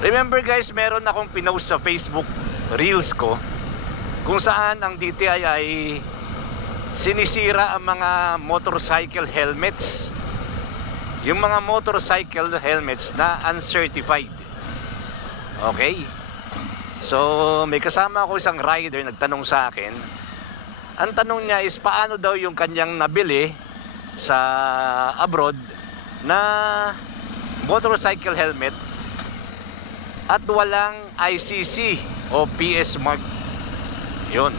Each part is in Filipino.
Remember guys, meron akong pinost sa Facebook Reels ko kung saan ang DTI ay sinisira ang mga motorcycle helmets. Yung mga motorcycle helmets na uncertified. Okay? So, may kasama ako isang rider nagtanong sa akin. Ang tanong niya is paano daw yung kanyang nabili sa abroad na motorcycle helmet at walang ICC o PS mark. Yun.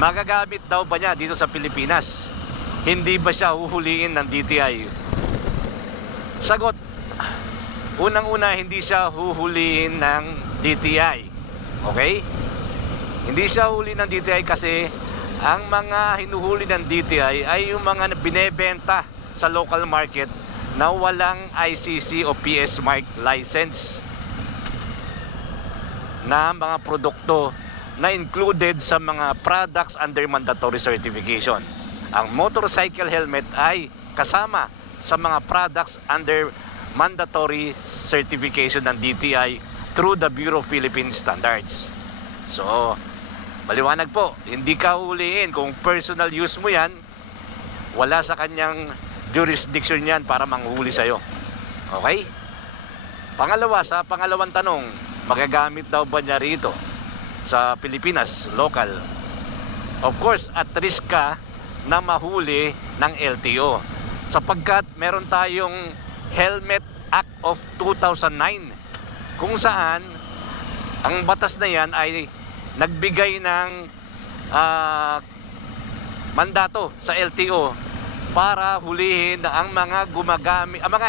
Magagamit daw ba niya dito sa Pilipinas? Hindi ba siya huhuliin ng DTI? Sagot, unang-una hindi siya huhuliin ng DTI. Okay? Hindi siya huli ng DTI kasi ang mga hinuhuli ng DTI ay yung mga binebenta sa local market na walang ICC o PS mark license na mga produkto na included sa mga products under mandatory certification. Ang motorcycle helmet ay kasama sa mga products under mandatory certification ng DTI through the Bureau of Philippine Standards. So, maliwanag po, hindi ka huliin kung personal use mo yan, wala sa kanyang jurisdiction yan para manghuli sa'yo. Okay? Pangalawa, sa pangalawang tanong, magagamit daw ba niya rito sa Pilipinas, local? Of course, at risk ka na mahuli ng LTO sapagkat meron tayong Helmet Act of 2009 kung saan ang batas na yan ay nagbigay ng mandato sa LTO para hulihin ang mga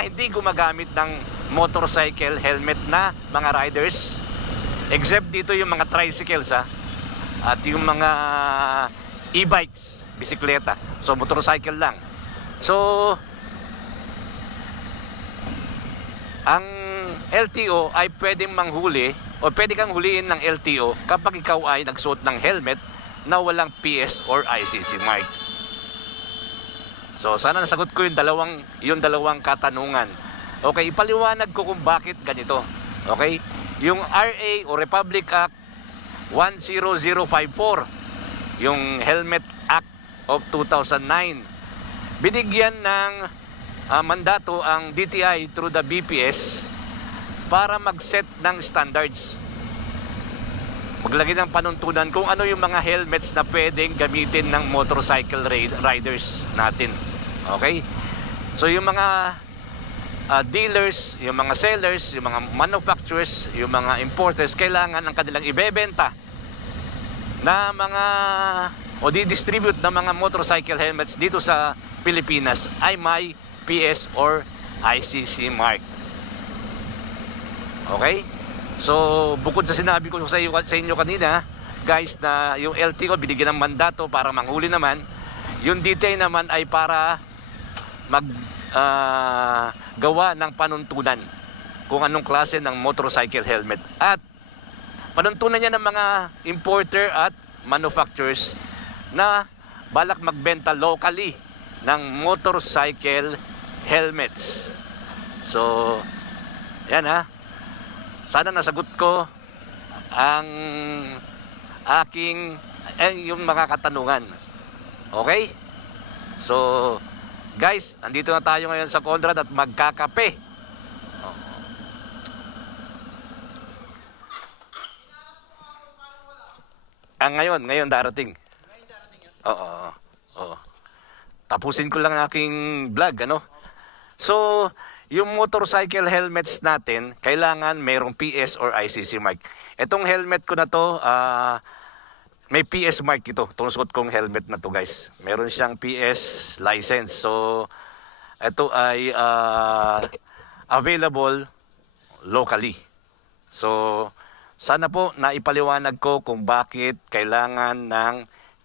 hindi gumagamit ng motorcycle helmet na mga riders, except dito yung mga tricycles at yung mga e-bikes, bisikleta. So motorcycle lang. So ang LTO ay pwedeng manghuli o pwede kang huliin ng LTO kapag ikaw ay nagsuot ng helmet na walang PS or ICC mark. So sana nasagot ko yung dalawang katanungan. Okay, ipaliwanag ko kung bakit ganito. Okay? Yung RA o Republic Act 10054, yung Helmet Act of 2009, binigyan ng mandato ang DTI through the BPS para mag-set ng standards. Maglagay ng panuntunan kung ano yung mga helmets na pwedeng gamitin ng motorcycle riders natin. Okay? So yung mga dealers, yung mga sellers, yung mga manufacturers, yung mga importers, kailangan ang kanilang ibebenta na mga o di-distribute ng mga motorcycle helmets dito sa Pilipinas ay may PS or ICC mark. Okay? So, bukod sa sinabi ko sa inyo kanina, guys, na yung LTO binigyan ng mandato para manghuli naman, yung DTI naman ay para gawa ng panuntunan kung anong klase ng motorcycle helmet. At panuntunan niya ng mga importer at manufacturers na balak magbenta locally ng motorcycle helmets. So, yan sana nasagot ko ang aking yung mga katanungan. Okay? So, guys, andito na tayo ngayon sa Conrad at magkakape. Ngayon darating. Oo. Tapusin ko lang ang aking vlog, So, yung motorcycle helmets natin, kailangan mayroong PS or ICC mark. Itong helmet ko na to, may PS mark ito. Itong suot kong helmet na to, guys. Meron siyang PS license. So, ito ay available locally. So, sana po naipaliwanag ko kung bakit kailangan ng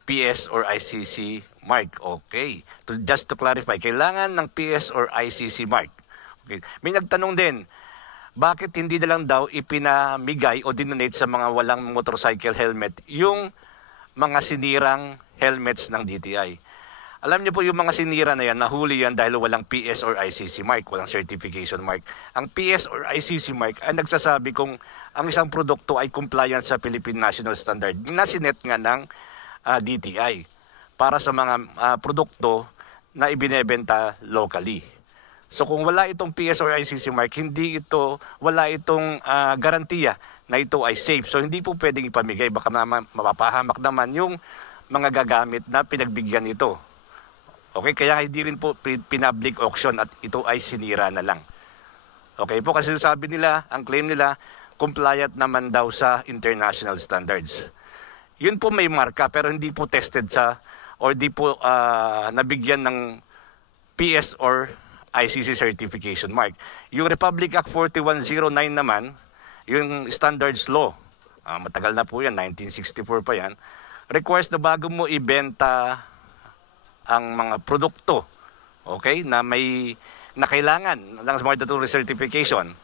PS or ICC mark. Okay. Just to clarify, kailangan ng PS or ICC mark. Okay. May nagtanong din, bakit hindi na lang daw ipinamigay o dinonate sa mga walang motorcycle helmet yung mga sinirang helmets ng DTI? Alam niyo po yung mga sinira na yan, nahuli yan dahil walang PS or ICC mark, walang certification mark. Ang PS or ICC mark ay nagsasabi kung ang isang produkto ay compliant sa Philippine National Standard na sinet nga ng DTI para sa mga produkto na ibinebenta locally. So kung wala itong PS or ICC mark, wala itong garantiya na ito ay safe. So hindi po pwedeng ipamigay, baka mapapahamak naman yung mga gagamit na pinagbigyan ito. Okay, kaya hindi rin po pinpublic auction at ito ay sinira na lang. Okay po, kasi sabi nila, ang claim nila, compliant naman daw sa international standards. Yun po may marka pero hindi po tested or di po nabigyan ng PS or ICC certification mark. Yung Republic Act 4109 naman, yung standards law, matagal na po yan, 1964 pa yan, requires na bago mo ibenta ang mga produkto, okay, na kailangan ng mandatory certification,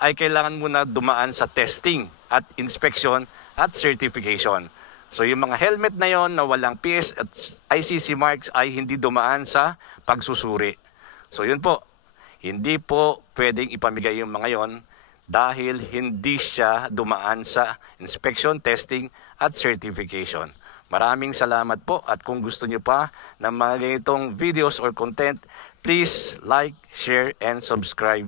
ay kailangan muna dumaan sa testing at inspection at certification. So yung mga helmet na yon na walang PS at ICC marks ay hindi dumaan sa pagsusuri. So yun po, hindi po pwedeng ipamigay yung mga yon dahil hindi siya dumaan sa inspection, testing at certification. Maraming salamat po, at kung gusto niyo pa ng mga ganitong videos or content, please like, share, and subscribe.